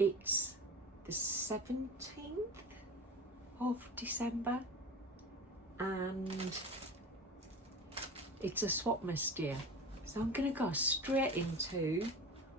It's the 17th of December and it's a swapmas, dear. So I'm going to go straight into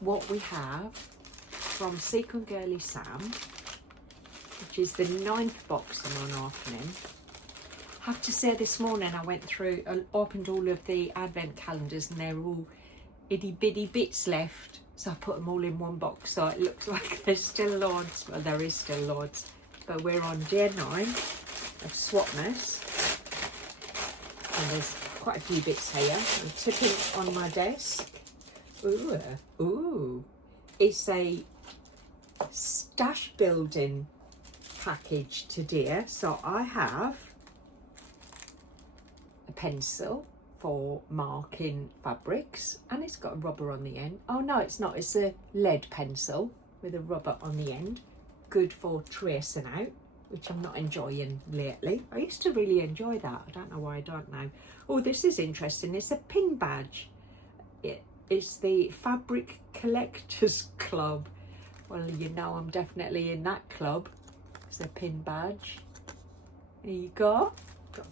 what we have from Sequin Girly Sam, which is the 9th box I'm opening. I have to say, this morning I went through and opened all of the advent calendars and they're all itty bitty bits left, so I put them all in one box, so it looks like there's still loads. Well, there is still loads, but we're on day 9 of swapmas and there's quite a few bits here. I'm tipping on my desk. Ooh, it's a stash building package today. So I have a pencil for marking fabrics and it's got a rubber on the end. Oh no, it's not, it's a lead pencil with a rubber on the end, good for tracing out, which I'm not enjoying lately. I used to really enjoy that. I don't know why I don't now. Oh, this is interesting. It's a pin badge. It's the Fabric Collectors Club. Well, you know I'm definitely in that club. It's a pin badge. There you go. Got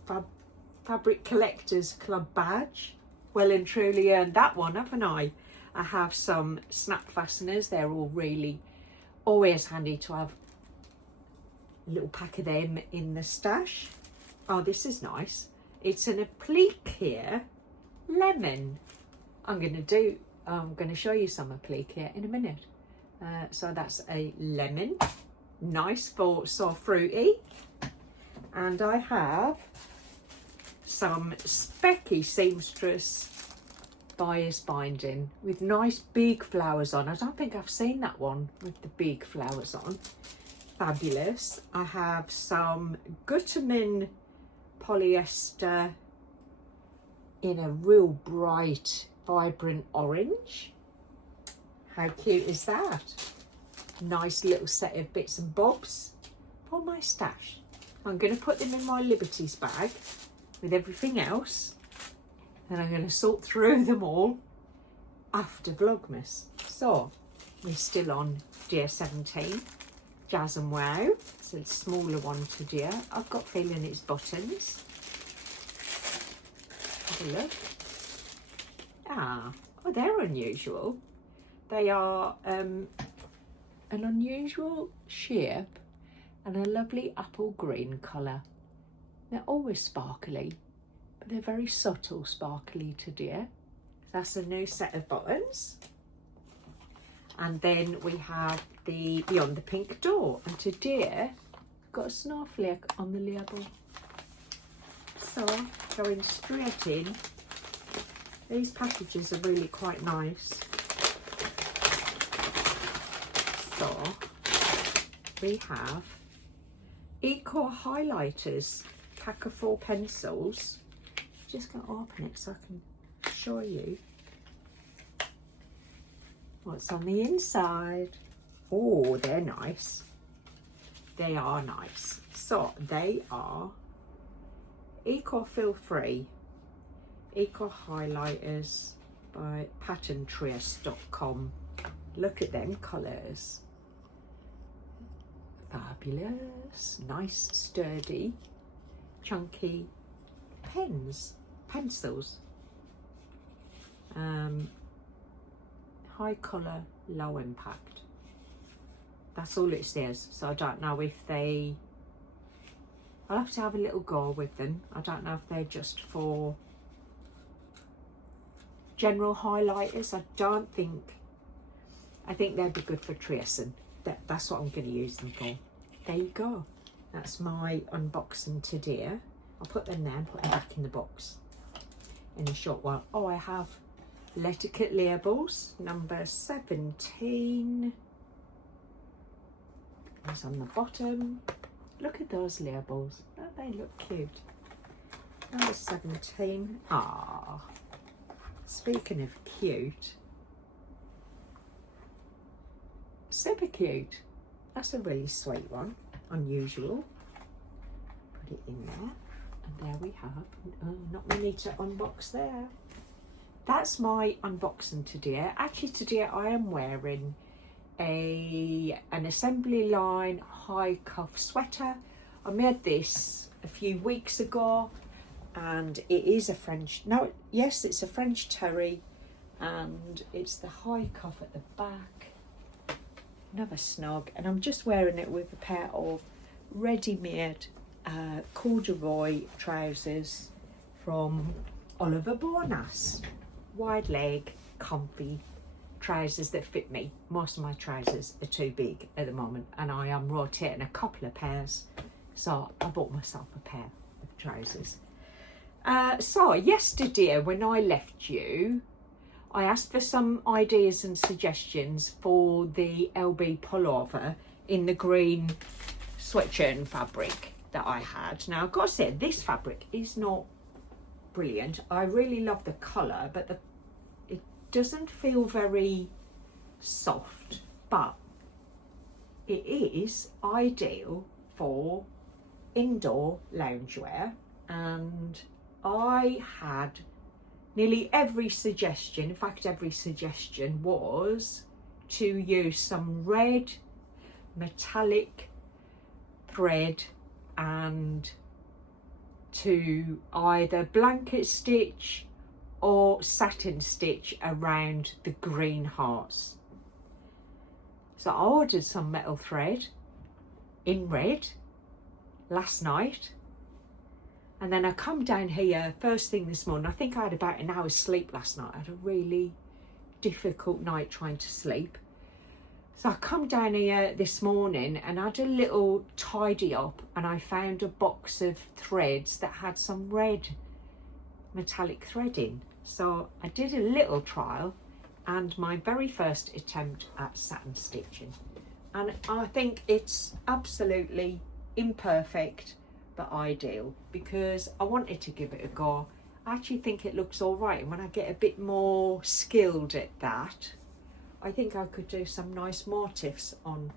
Fabric Collectors Club badge. Well and truly earned that one, haven't I? I have some snap fasteners. They're all really always handy to have a little pack of them in the stash. Oh, this is nice. It's an appliqué lemon. I'm going to show you some appliqué in a minute. So that's a lemon, nice for so fruity. And I have some specky seamstress bias binding with nice big flowers on. I don't think I've seen that one with the big flowers on. Fabulous. I have some Gutterman polyester in a real bright, vibrant orange. How cute is that? Nice little set of bits and bobs for my stash. I'm going to put them in my Liberties bag with everything else, and I'm going to sort through them all after Vlogmas. So we're still on day 17, Jazz and Wow. It's a smaller one today. I've got feeling it's buttons. Have a look. Oh, they're unusual. They are an unusual shape and a lovely apple green colour. They're always sparkly, but they're very subtle sparkly today. That's a new set of buttons. And then we have the Beyond the Pink Door, and today I've got a snowflake on the label. So going straight in. These packages are really quite nice. So we have Eco Highlighters, pack of 4 pencils. Just going to open it so I can show you what's on the inside. Oh, they're nice. They are nice. So they are Eco Feel Free Eco Highlighters by patterntrace.com. Look at them colours. Fabulous. Nice, sturdy, chunky pencils. High colour, low impact. That's all it says. So I don't know if I'll have to have a little go with them. I don't know if they're just for general highlighters. I think they'd be good for tracing. That's what I'm going to use them for. There you go. That's my unboxing today. I'll put them there and put them back in the box in a short while. Oh, I have Letterkit labels, number 17. It's on the bottom. Look at those labels. Don't they look cute? Number 17. Ah, speaking of cute, super cute. That's a really sweet one. Unusual. Put it in there. And there we have. Oh, not many to unbox there. That's my unboxing today. Actually, today I am wearing an assembly line high cuff sweater. I made this a few weeks ago, and it is a French, no, yes, it's a French terry, and it's the high cuff at the back, another snug, and I'm just wearing it with a pair of ready-made corduroy trousers from Oliver Bonas. Wide leg, comfy trousers that fit me. Most of my trousers are too big at the moment, and I am rotating a couple of pairs, so I bought myself a pair of trousers. So yesterday when I left you, I asked for some ideas and suggestions for the LB pullover in the green sweatshirt and fabric that I had. Now I've got to say, this fabric is not brilliant. I really love the colour, but it doesn't feel very soft, but it is ideal for indoor loungewear, and I had nearly every suggestion. In fact, every suggestion was to use some red metallic thread and to either blanket stitch or satin stitch around the green hearts. So I ordered some metal thread in red last night, and then I come down here first thing this morning. I think I had about an hour's sleep last night. I had a really difficult night trying to sleep. So I come down here this morning and I had a little tidy up, and I found a box of threads that had some red metallic thread in. So I did a little trial and my very first attempt at satin stitching. And I think it's absolutely imperfect but ideal, because I wanted to give it a go. I actually think it looks all right, and when I get a bit more skilled at that, I think I could do some nice motifs on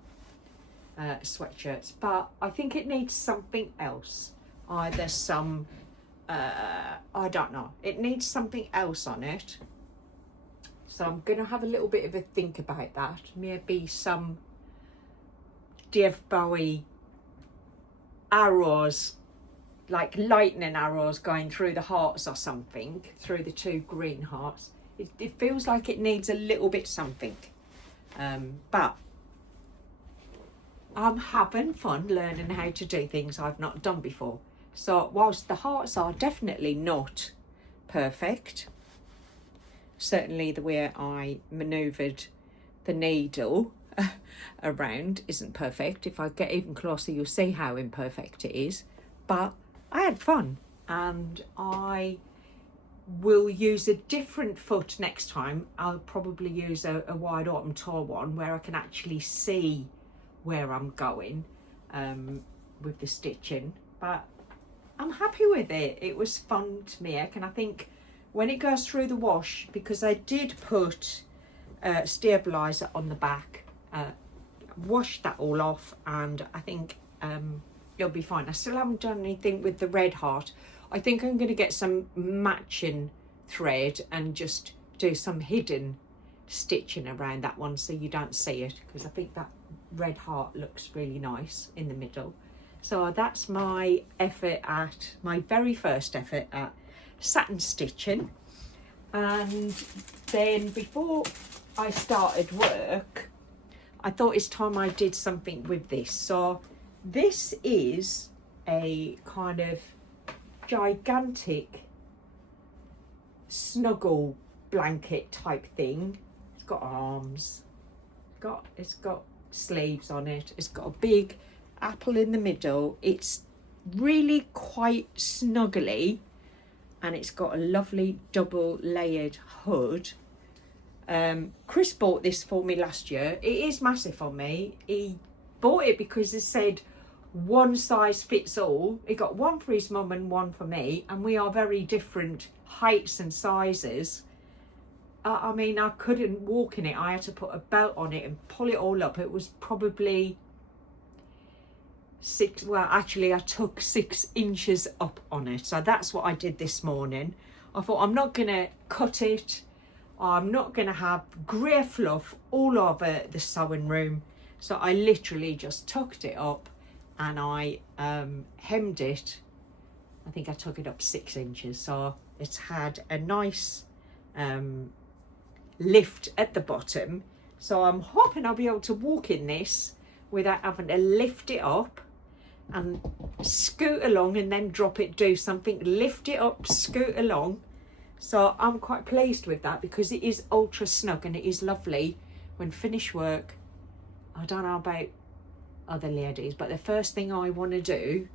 sweatshirts. But I think it needs something else, either some I don't know, it needs something else on it. So I'm gonna have a little bit of a think about that. Maybe some Dave Bowie arrows, like lightning arrows going through the hearts or something, through the two green hearts. It feels like it needs a little bit something, but I'm having fun learning how to do things I've not done before. So whilst the hearts are definitely not perfect, certainly the way I manoeuvred the needle around isn't perfect. If I get even closer, you'll see how imperfect it is, but I had fun, and I will use a different foot next time. I'll probably use a wide autumn toe one where I can actually see where I'm going with the stitching, but I'm happy with it. It was fun to make, and I think when it goes through the wash, because I did put stabiliser on the back, wash that all off, and I think it'll be fine. I still haven't done anything with the red heart. I think I'm going to get some matching thread and just do some hidden stitching around that one so you don't see it, because I think that red heart looks really nice in the middle. So that's my effort at, my very first effort at satin stitching. And then before I started work, I thought it's time I did something with this. So this is a kind of gigantic snuggle blanket type thing. It's got arms, it's got sleeves on it, it's got a big apple in the middle. It's really quite snuggly, and it's got a lovely double layered hood. Chris bought this for me last year. It is massive on me. He bought it because it said one size fits all. He got one for his mum and one for me, and we are very different heights and sizes. I mean, I couldn't walk in it. I had to put a belt on it and pull it all up. It was probably I took 6 inches up on it. So that's what I did this morning. I thought, I'm not gonna cut it, I'm not going to have grey fluff all over the sewing room. So I literally just tucked it up and I hemmed it. I think I took it up 6 inches. So it's had a nice lift at the bottom. So I'm hoping I'll be able to walk in this without having to lift it up and scoot along and then drop it, do something, lift it up, scoot along. So I'm quite pleased with that because it is ultra snug and it is lovely when finished work. I don't know about other ladies, but the first thing I want to do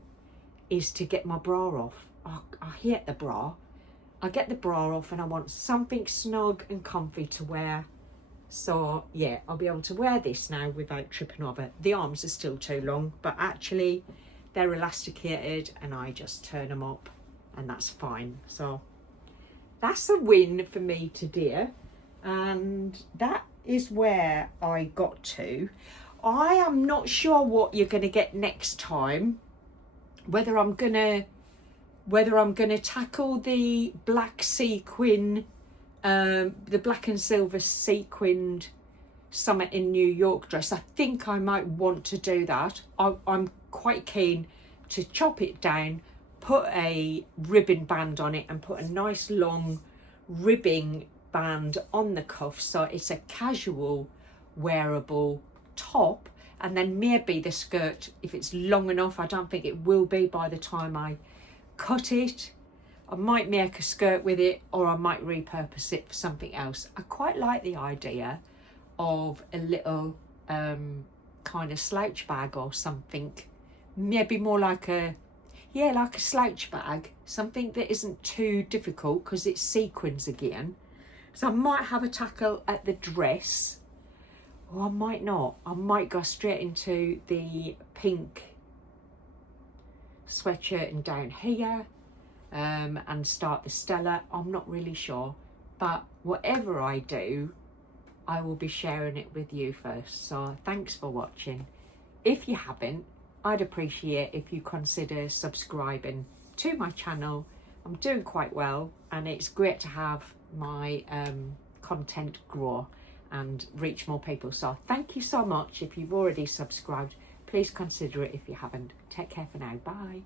is to get my bra off. I hate the bra. I get the bra off and I want something snug and comfy to wear. So yeah, I'll be able to wear this now without tripping over. The arms are still too long, but actually they're elasticated and I just turn them up and that's fine. So that's a win for me today. And that is where I got to. I am not sure what you're going to get next time. Whether I'm gonna tackle the black sequin, the black and silver sequined Summer in New York dress. I think I might want to do that. I'm quite keen to chop it down, put a ribbon band on it and put a nice long ribbing band on the cuff so it's a casual wearable top, and then maybe the skirt, if it's long enough, I don't think it will be by the time I cut it, I might make a skirt with it or I might repurpose it for something else. I quite like the idea of a little kind of slouch bag or something, maybe more like a slouch bag, something that isn't too difficult because it's sequins again. So I might have a tackle at the dress, or I might not. I might go straight into the pink sweatshirt and down here and start the Stella. I'm not really sure, but whatever I do, I will be sharing it with you first. So thanks for watching. If you haven't, I'd appreciate if you consider subscribing to my channel. I'm doing quite well and it's great to have my content grow and reach more people. So thank you so much. If you've already subscribed, please consider it if you haven't. Take care for now. Bye.